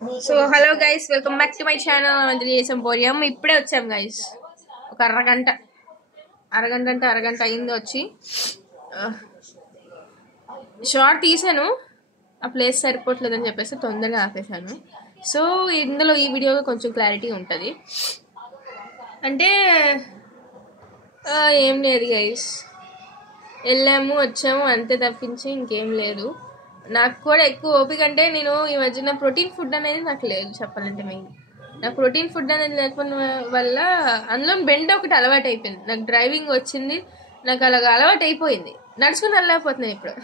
So hello guys, welcome back to my channel మంత్రి సంపోరియం. ఇప్పుడే వచ్చాం గైస్, ఒక అరగంట అంటే అరగంట అయింది వచ్చి. షార్ట్ తీసాను, ఆ ప్లేస్ సరిపోవట్లేదని చెప్పేసి తొందరగా ఆపేసాను. సో ఇందులో ఈ వీడియోలో కొంచెం క్లారిటీ ఉంటుంది. అంటే ఏం లేదు గైస్, వెళ్ళాము వచ్చాము అంతే తప్పించి ఇంకేం లేదు. నాకు కూడా ఎక్కువ ఓపిక అంటే నేను ఈ మధ్యన ప్రోటీన్ ఫుడ్ అనేది నాకు లేదు చెప్పాలంటే. మెయిన్ నాకు ప్రోటీన్ ఫుడ్ అనేది లేకపోవడం వల్ల అందులో బెండ్ ఒకటి అలవాటు అయిపోయింది. నాకు డ్రైవింగ్ వచ్చింది, నాకు అలాగ అలవాటు అయిపోయింది. నడుచుకుని వెళ్ళలేకపోతున్నాను ఇప్పుడు.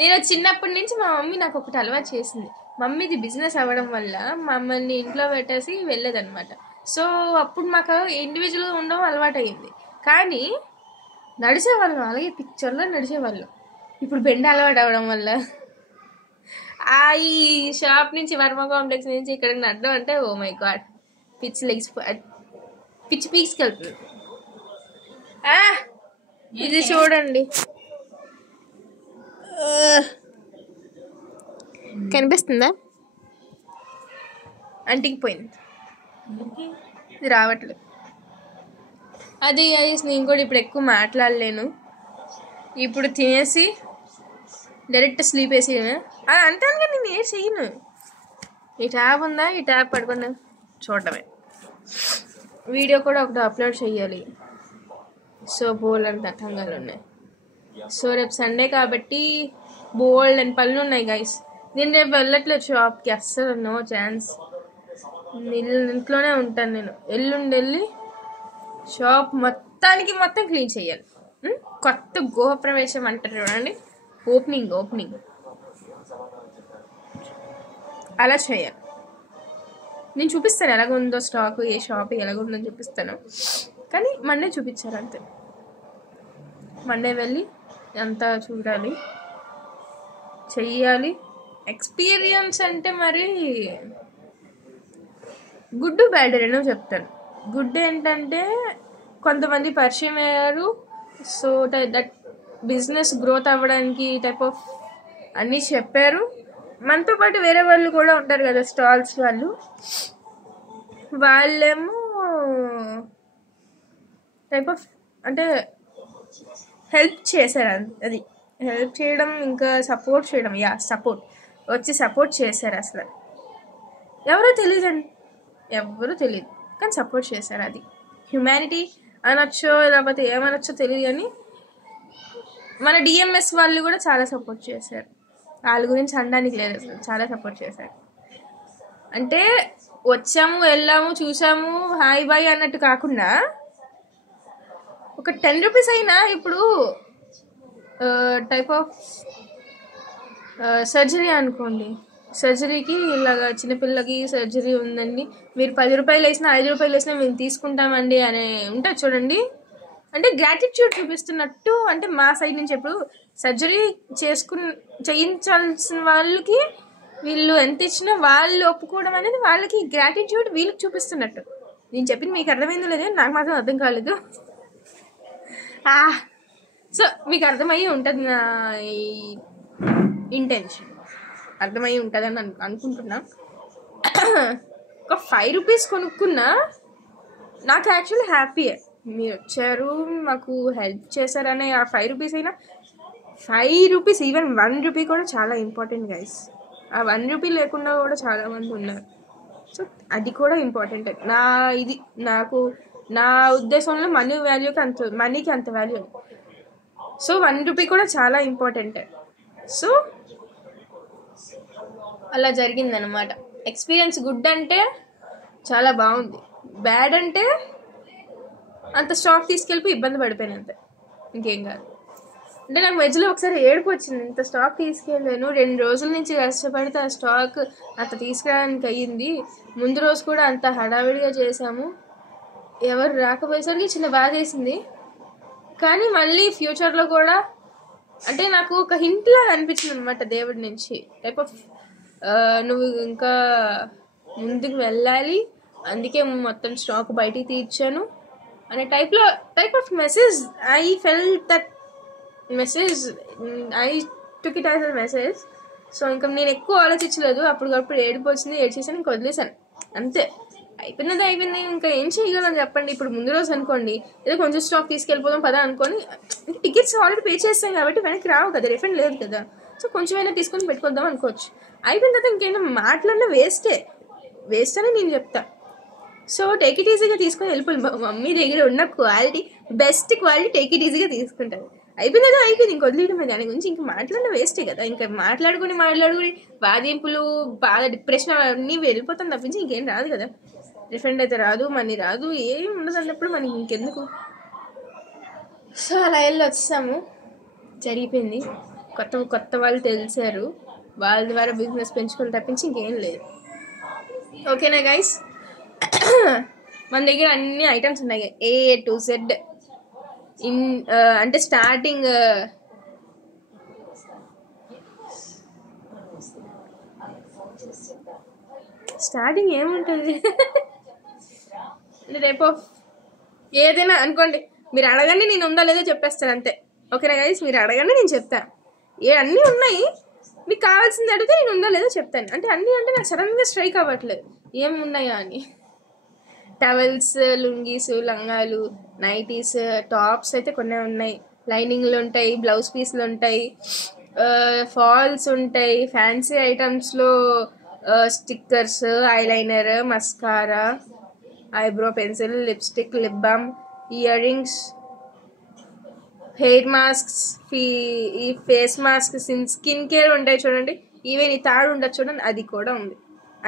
నేను చిన్నప్పటి నుంచి మా మమ్మీ నాకు ఒకటి అలవాటు చేసింది. మమ్మీది బిజినెస్ అవ్వడం వల్ల మమ్మల్ని ఇంట్లో పెట్టేసి వెళ్ళేదన్నమాట. సో అప్పుడు మాకు ఇండివిజువల్గా ఉండడం అలవాటు అయ్యింది. కానీ నడిచేవాళ్ళం, అలాగే పిక్చర్లో నడిచేవాళ్ళం. ఇప్పుడు బెండ్ అలవాటు అవ్వడం వల్ల ఈ షాప్ నుంచి వర్మ కాంప్లెక్స్ నుంచి ఇక్కడికి నడ్డం అంటే ఓ మై గాడ్, పిచ్చి పీక్స్కెళ్తుంది. ఇది చూడండి, కనిపిస్తుందా? అంటికి పోయింది, ఇది రావట్లేదు. అదే నేను కూడా ఇప్పుడు ఎక్కువ మాట్లాడలేను. ఇప్పుడు తినేసి డైరెక్ట్ స్లీప్ వేసి అది అంటాను, కానీ నేను ఏం చెయ్యను. ఈ ట్యాబ్ ఉందా, ఈ ట్యాబ్ పడుకొని చూడటమే. వీడియో కూడా ఒకటి అప్లోడ్ చేయాలి. సో బోల్డ్ అంత అర్థంగాలు ఉన్నాయి. సో రేపు సండే కాబట్టి బోల్డ్ అని పనులు ఉన్నాయి గైస్. నేను రేపు వెళ్ళట్లేదు షాప్కి, అస్సలు నో ఛాన్స్. ఇంట్లోనే ఉంటాను నేను. వెళ్ళి షాప్ మొత్తం క్లీన్ చేయాలి. కొత్త గృహప్రవేశం అంటారు చూడండి, ఓపెనింగ్ అలా చేయాలి. నేను చూపిస్తాను ఎలాగుందో స్టాక్, ఏ షాప్ ఎలాగుందో చూపిస్తాను. కానీ మండే చూపించారు అంతే. మండే వెళ్ళి అంతా చూడాలి, చెయ్యాలి. ఎక్స్పీరియన్స్ అంటే మరి గుడ్ బ్యాడ్ రెండో చెప్తాను. గుడ్ ఏంటంటే కొంతమంది పరిచయం అయ్యారు. సో దట్ బిజినెస్ గ్రోత్ అవ్వడానికి టైప్ ఆఫ్ అన్నీ చెప్పారు. మనతో పాటు వేరే వాళ్ళు కూడా ఉంటారు కదా, స్టాల్స్ వాళ్ళేమో టైప్ ఆఫ్ అంటే హెల్ప్ చేశారు. అది హెల్ప్ చేయడం, ఇంకా సపోర్ట్ చేయడం. సపోర్ట్ చేశారు. అసలు ఎవరో తెలియదు కానీ సపోర్ట్ చేశారు. అది హ్యుమానిటీ అనొచ్చో లేకపోతే ఏమనొచ్చో తెలియదు, కానీ మన డిఎంఎస్ వాళ్ళు కూడా చాలా సపోర్ట్ చేశారు. వాళ్ళ గురించి అనడానికి లేదు, అసలు చాలా సపోర్ట్ చేశారు. అంటే వచ్చాము, వెళ్ళాము, చూసాము, హాయ్ బాయ్ అన్నట్టు కాకుండా ఒక 10 రూపీస్ అయినా. ఇప్పుడు టైప్ ఆఫ్ సర్జరీ అనుకోండి, సర్జరీకి ఇలాగా చిన్నపిల్లకి సర్జరీ ఉందండి, మీరు 10 రూపాయలు వేసినా 5 రూపాయలు వేసినా మేము తీసుకుంటామండి అనే ఉంటుంది చూడండి. అంటే గ్రాటిట్యూడ్ చూపిస్తున్నట్టు. అంటే మా సైడ్ నుంచి ఎప్పుడు సర్జరీ చేయించాల్సిన వాళ్ళకి వీళ్ళు ఎంత ఇచ్చినా వాళ్ళు ఒప్పుకోవడం అనేది వాళ్ళకి గ్రాటిట్యూడ్ వీళ్ళకి చూపిస్తున్నట్టు. నేను చెప్పింది మీకు అర్థమైందో లేదో, నాకు మాత్రం అర్థం కాలేదు. సో మీకు అర్థమయ్యి ఉంటుంది, నా ఇంటెన్షన్ అర్థమయ్యి ఉంటుందని అనుకుంటున్నా. ఒక 5 రూపీస్ కొనుక్కున్నా నాకు యాక్చువల్లీ హ్యాపీయే. మీరు వచ్చారు, మాకు హెల్ప్ చేశారనే ఆ 5 రూపీస్ అయినా, 5 రూపీస్ ఈవెన్ 1 రూపీ కూడా చాలా ఇంపార్టెంట్ గైస్. ఆ 1 రూపీ లేకుండా కూడా చాలామంది ఉన్నారు. సో అది కూడా ఇంపార్టెంట్. నా ఉద్దేశంలో మనీకి అంత వాల్యూ. సో 1 రూపీ కూడా చాలా ఇంపార్టెంట్. సో అలా జరిగిందనమాట. ఎక్స్పీరియన్స్ గుడ్ అంటే చాలా బాగుంది, బ్యాడ్ అంటే అంత స్టాక్ తీసుకెళ్ళి ఇబ్బంది పడిపోయాను అంతే, ఇంకేం కాదు. అంటే నాకు మధ్యలో ఒకసారి ఏడుపు వచ్చింది, ఇంత స్టాక్ తీసుకెళ్ళాను, 2 రోజుల నుంచి కష్టపడితే ఆ స్టాక్ అంత తీసుకురావడానికి అయ్యింది. ముందు రోజు కూడా అంత హడావిడిగా చేసాము, ఎవరు రాకపోయేసరికి చిన్న బాధ వేసింది. కానీ మళ్ళీ ఫ్యూచర్లో కూడా అంటే నాకు ఒక హింట్లా అనిపించింది అనమాట దేవుడి నుంచి. టైప్ ఆఫ్ నువ్వు ఇంకా ముందుకు వెళ్ళాలి, అందుకే మొత్తం స్టాక్ బయటికి తీర్చాను అనే type of message. I felt that message, I took it as a message. So ఇంకా నేను ఎక్కువ ఆలోచించలేదు, అప్పటికప్పుడు ఏడుపు వచ్చింది, ఏడ్చేసాను, ఇంకా వదిలేసాను అంతే. అయిపోయింది, ఇంకా ఏం చేయగలను చెప్పండి. ఇప్పుడు ముందు రోజు అనుకోండి ఏదో కొంచెం స్టాక్ తీసుకెళ్ళిపోదాం పదా అనుకోని, టికెట్స్ ఆల్రెడీ పే చేస్తాం కాబట్టి వెనక్కి రావు కదా, రిఫండ్ లేదు కదా, సో కొంచెమైనా తీసుకొని పెట్టుకొద్దాం అనుకోవచ్చు. అయిపోయిన తర్వాత ఇంకేమైనా మాట్లాడినా వేస్ట్ అని నేను చెప్తా. సో టేక్ ఇట్ ఈజీగా తీసుకొని వెళ్ళిపోయి, మమ్మీ దగ్గర ఉన్న quality best quality take it ఈజీగా తీసుకుంటాను. అయిపోయింది, ఇంక వదిలేయడమే, దాని గురించి ఇంకా మాట్లాడిన వేస్టే కదా. ఇంకా మాట్లాడుకుని వాదింపులు, బాధ, డిప్రెషన్ అవన్నీ వెళ్ళిపోతాం తప్పించి ఇంకేం రాదు కదా. రిఫండ్ అయితే రాదు, మనీ రాదు, ఏం ఉండదు అన్నప్పుడు మనకి ఇంకెందుకు. సో అలా వచ్చాము, జరిగిపోయింది. కొత్త వాళ్ళు తెలిసారు, వాళ్ళ ద్వారా బిజినెస్ పెంచుకొని తప్పించి ఇంకేం లేదు. ఓకేనా గైస్, మన దగ్గర అన్ని ఐటమ్స్ ఉన్నాయి A to Z. అంటే స్టార్టింగ్ ఏముంటుంది రేపు ఏదైనా అనుకోండి, మీరు అడగండి, నేను ఉందా లేదో చెప్పేస్తాను అంతే. ఓకేనా గైస్, మీరు అడగండి, నేను చెప్తాను. అన్నీ ఉన్నాయి, మీకు కావాల్సింది అడిగితే నేను ఉందా లేదో చెప్తాను. అంటే అన్నీ అంటే నాకు సడన్గా స్ట్రైక్ అవ్వట్లేదు ఏమున్నాయా అని. టవల్స్, లుంగీస్, లంగాలు, నైటీస్, టాప్స్ అయితే కొన్ని ఉన్నాయి, లైనింగ్లు ఉంటాయి, బ్లౌజ్ పీస్లు ఉంటాయి, ఫాల్స్ ఉంటాయి, ఫ్యాన్సీ ఐటమ్స్లో stickers, eyeliner, mascara, eyebrow pencil, lipstick, lip balm, earrings, hair masks, ఈ ఫేస్ మాస్క్, స్కిన్ కేర్ ఉంటాయి చూడండి, ఈవెన్ ఈ తాడు ఉండదు చూడండి, అది కూడా ఉంది.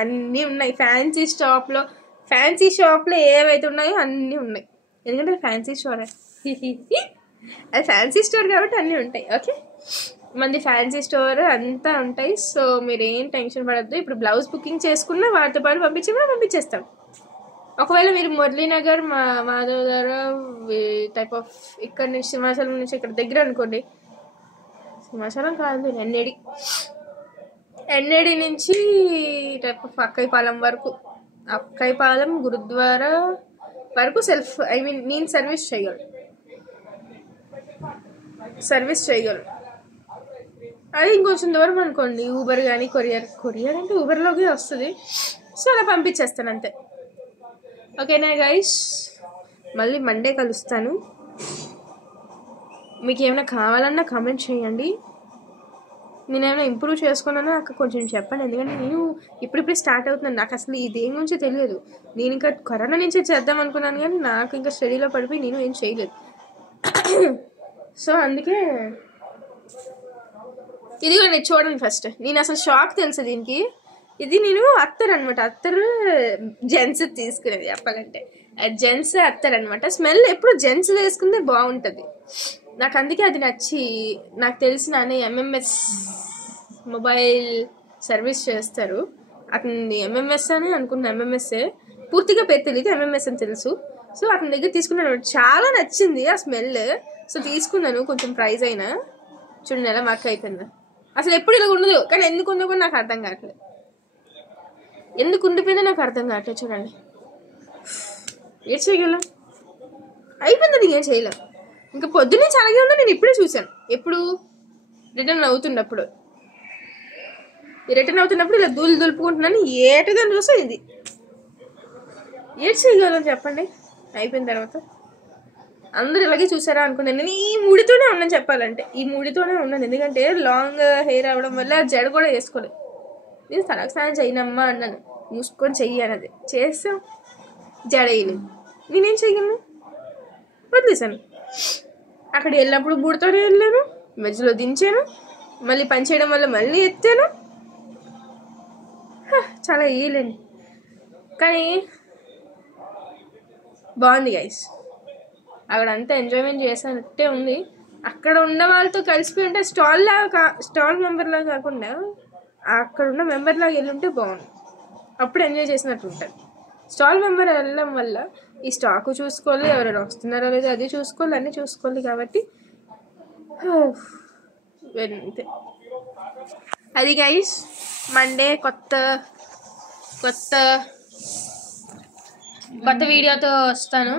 అన్నీ ఉన్నాయి ఫ్యాన్సీ షాప్లో ఏవైతే ఉన్నాయో అన్నీ ఉన్నాయి. ఎందుకంటే ఫ్యాన్సీ స్టోర్, అది ఫ్యాన్సీ స్టోర్ కాబట్టి అన్నీ ఉంటాయి. ఓకే, మంది ఫ్యాన్సీ స్టోర్ అంతా ఉంటాయి. సో మీరు ఏం టెన్షన్ పడద్దు. ఇప్పుడు బ్లౌజ్ బుకింగ్ చేసుకున్నా వాటితో పాటు పంపించేస్తాం. ఒకవేళ మీరు మురళీనగర్, మాధవధార టైప్ ఆఫ్ ఇక్కడ నుంచి సింహాచలం నుంచి ఇక్కడ దగ్గర అనుకోండి, సింహాచలం కాదు ఎన్ఏడి నుంచి టైప్ ఆఫ్ అక్కైపాలెం గురుద్వారా వరకు నేను సర్వీస్ చేయగలను. అది ఇంకొంచెం దూరం అనుకోండి, ఊబర్ కానీ కొరియర్ అంటే ఊబర్లోకి వస్తుంది. సో అలా పంపించేస్తాను అంతే. ఓకేనా గైస్, మళ్ళీ మండే కలుస్తాను. మీకు ఏమైనా కావాలన్నా కామెంట్ చేయండి, నేనేమైనా ఇంప్రూవ్ చేసుకున్నానో నాకు కొంచెం చెప్పండి. ఎందుకంటే నేను ఇప్పుడిప్పుడే స్టార్ట్ అవుతున్నాను, నాకు అసలు ఈ దేని గురించి తెలియదు. నేను ఇంకా కరోనా నుంచే చేద్దాం అనుకున్నాను, కానీ నాకు ఇంకా స్టడీలో పడిపోయి నేను ఏం చేయలేదు. సో అందుకే ఇదిగోండి చూడండి, ఫస్ట్ నేను అసలు షాక్ తెలుసు దీనికి. ఇది నేను అత్తర్ అనమాట, జెంట్స్ తీసుకునేది చెప్పాలంటే, జెంట్స్ అత్తర్ అనమాట. స్మెల్ ఎప్పుడు జెంట్స్ వేసుకుంటే బాగుంటుంది, నాకు అందుకే అది నచ్చి. నాకు తెలిసిన MMS మొబైల్ సర్వీస్ చేస్తారు, అతని MMS అని అనుకున్నా, MMSఏ పూర్తిగా పేరు తెలియదు, MMS అని తెలుసు. సో అతని దగ్గర తీసుకున్నాను, చాలా నచ్చింది ఆ స్మెల్. సో తీసుకున్నాను, కొంచెం ప్రైస్ అయినా. చూడండి ఎలా మార్క్ అయిపోయిందా. అసలు ఎప్పుడు ఇలా ఉండదు, కానీ ఎందుకు ఉందో కూడా నాకు అర్థం కావట్లేదు, ఎందుకు ఉండిపోయిందో నాకు అర్థం కావట్లేదు. చూడండి, ఏం చేయగలం, అయిపోయింది, ఏం చేయలేం. ఇంకా పొద్దున్నే అలాగే ఉందో నేను ఇప్పుడే చూశాను. ఎప్పుడు రిటర్న్ అవుతున్నప్పుడు ఇలా దులుపుకుంటున్నాను, ఏటగా చూసా ఇది. ఏం చేయగలం చెప్పండి. అయిపోయిన తర్వాత అందరూ ఇలాగే చూసారా అనుకున్నాను. నేను ఈ మూడితోనే ఉన్నాను చెప్పాలంటే, ఎందుకంటే లాంగ్ హెయిర్ అవడం వల్ల జడ కూడా వేసుకోలేదు. నేను తలకు స్నానం చేయనమ్మా అన్నాను, మూసుకొని చెయ్యి అన్నది, చేస్తాం, జడ వేయలేదు. నేనేం చేయగలను, వదిలేసాను. అక్కడ వెళ్ళినప్పుడు బూడితోనే వెళ్ళాను, మధ్యలో దించాను, మళ్ళీ పని చేయడం వల్ల మళ్ళీ ఎత్తాను. చాలా వేయలేండి, కానీ బాగుంది గైస్. అక్కడ అంతా ఎంజాయ్మెంట్ చేసినట్టే ఉంది. అక్కడ ఉన్న వాళ్ళతో కలిసిపోయి ఉంటే స్టాల్ మెంబర్లాగా కాకుండా అక్కడ ఉన్న మెంబర్లాగా వెళ్ళి ఉంటే బాగుంది, అప్పుడు ఎంజాయ్ చేసినట్టు ఉంటుంది. స్టాల్ మెంబర్ వెళ్ళడం వల్ల ఈ స్టాకు చూసుకోవాలి, ఎవరైనా వస్తున్నారో లేదో అది చూసుకోవాలి, అన్నీ చూసుకోవాలి. కాబట్టి అంతే. అది గైస్, మండే కొత్త వీడియోతో వస్తాను,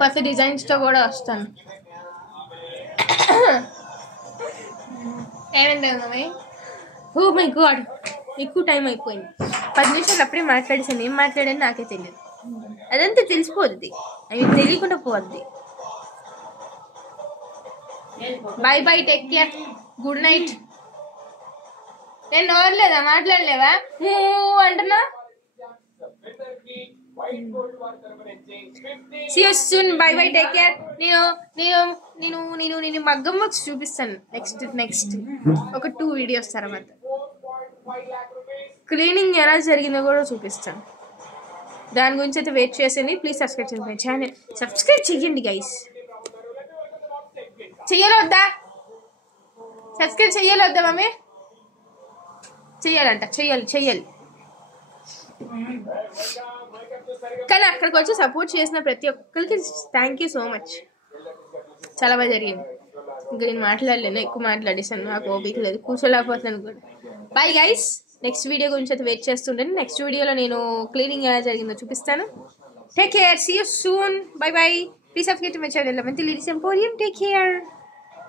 కొత్త డిజైన్స్తో కూడా వస్తాను. ఏమైంది? ఓ మై గాడ్, ఎక్కువ టైం అయిపోయింది. 10 నిమిషాలు అప్పుడే మాట్లాడేసాను. ఏం మాట్లాడాను నాకే తెలియదు. అదంతా తెలిసిపోద్ది, అవి తెలియకుండా పోద్ది. By by, take care, good night. నేను నోరలేదా, మాట్లాడలేవా అంటున్నా? See you soon, bye bye, take care. నేను మగ్గం వర్క్స్ చూపిస్తాను నెక్స్ట్ ఒక 2 వీడియోస్ తర్వాత. క్లీనింగ్ ఎలా జరిగిందో కూడా చూపిస్తాను. దాని గురించి అయితే వెయిట్ చేసేయండి. ప్లీజ్ సబ్స్క్రైబ్ చేయండి మై ఛానల్. సబ్స్క్రైబ్ చెయ్యండి గైస్. చెయ్యాలి వద్దా? సబ్స్క్రైబ్ చెయ్యాలి వద్దా మమ్మీ? చెయ్యాలంట, చెయ్యాలి. కానీ అక్కడికి వచ్చి సపోర్ట్ చేసిన ప్రతి ఒక్కరికి థ్యాంక్ యూ సో మచ్. చాలా బాగా జరిగింది. ఇంకా నేను మాట్లాడలేను, ఎక్కువ మాట్లాడేసాను, నాకు ఓపిక లేదు, కూర్చోలేకపోతున్నాను కూడా. Bye guys. నెక్స్ట్ వీడియో గురించి అయితే వెయిట్ చేస్తుండండి. నెక్స్ట్ వీడియోలో నేను క్లీనింగ్ ఎలా జరిగిందో చూపిస్తాను. Take care, see you soon, bye bye. Please subscribe to my channel eleventh ladies emporium. Take care.